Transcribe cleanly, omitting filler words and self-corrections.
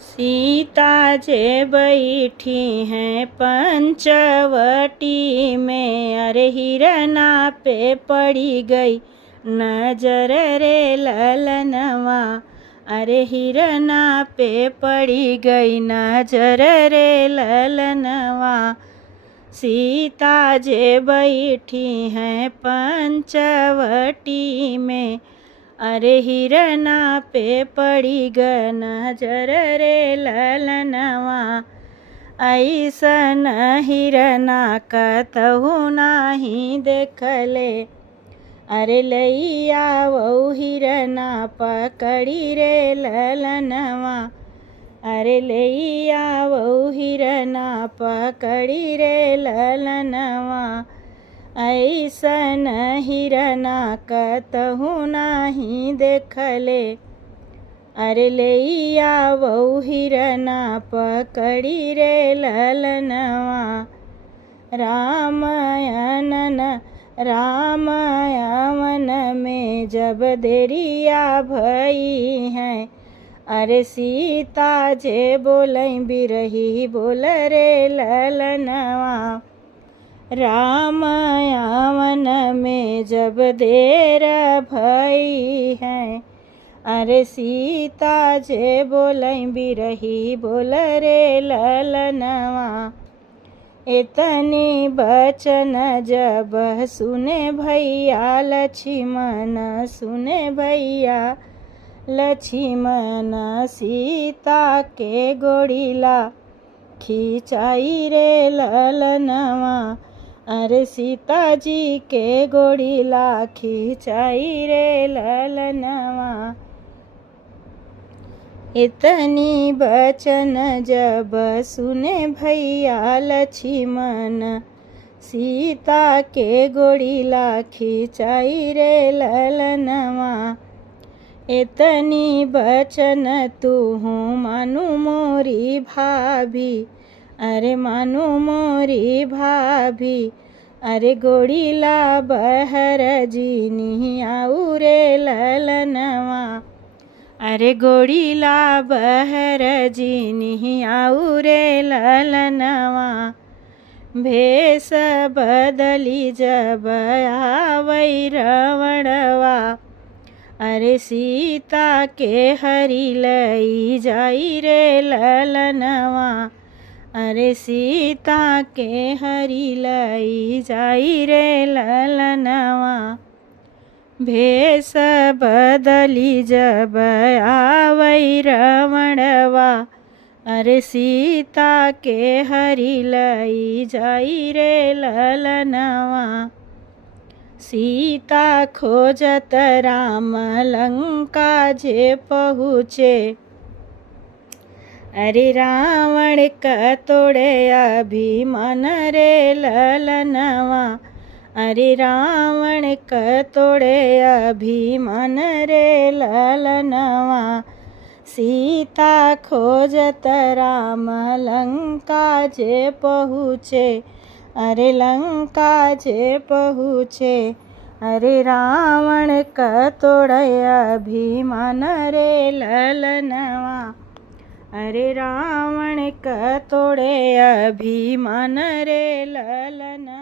सीता जे बैठी हैं पंचवटी में, अरे हिरना पे पड़ी गई नजर रे ललनवा। अरे हिरना पे पड़ी गई नजर रे ललनवा। सीता जे बैठी हैं पंचवटी में, अरे हिरना पे पड़ी गई नजर रे ललनवा। ऐसन हिरना कतहु नाही देखले, अरे लैया वो हिरना पकड़ी रे ललनवा। अरे लैया वो हिरना पकड़ी रे ललनवा। ऐसन हिरना कतहु नाही देखले, अरे लैया वो हिरना पकड़ी रे ललनवा। रामायण में जब देरिया भई है, अरे सीता जे बोलै बिरही बोल रे ललनवा। रामायण में जब देर भई है, अरे सीता जे बोलै बिरही बोल रे ललनवा। इतनी बचन जब सुने भैया लक्ष्मण, सुने भैया लक्ष्मण, सीता के गोड़िला खिंचाई रे ललनवा। अरे सीता जी के गोड़िला खिंचाई रे ललनवा। इतनी बचन जब सुने भैया लक्ष्मण, सीता के गोड़िला खिंचाई रे ललनवा। इतनी बचन तुहु मानु मोरी भाभी, अरे मानु मोरी भाभी। अरे गोड़िला बहर जीनी आऊ रे ललनवा। अरे गोड़िला बहर जीनी आऊ रे ललनवा। भेष बदली जब आवै रावणवा, अरे सीता के हरि लई जाई रे ललनवा। अरे सीता के हरि लई जाई रे ललनवा। भेष बदली जब आवै रावणवा, अरे सीता के हरि लई जाई रे ललनवा। सीता खोजत राम लंका जे पहुँचे, अरे रावण का तोड़े अभिमान रे ललनवा। अरे रावण का तोड़े अभिमान रे ललनवा। सीता खोजत राम लंका जे पहुँचे, अरे लंका जे पहुँचे। अरे रावण का तोड़े अभिमान रे ललनवा। अरे रावण का तोड़े अभिमान रे ललनवा।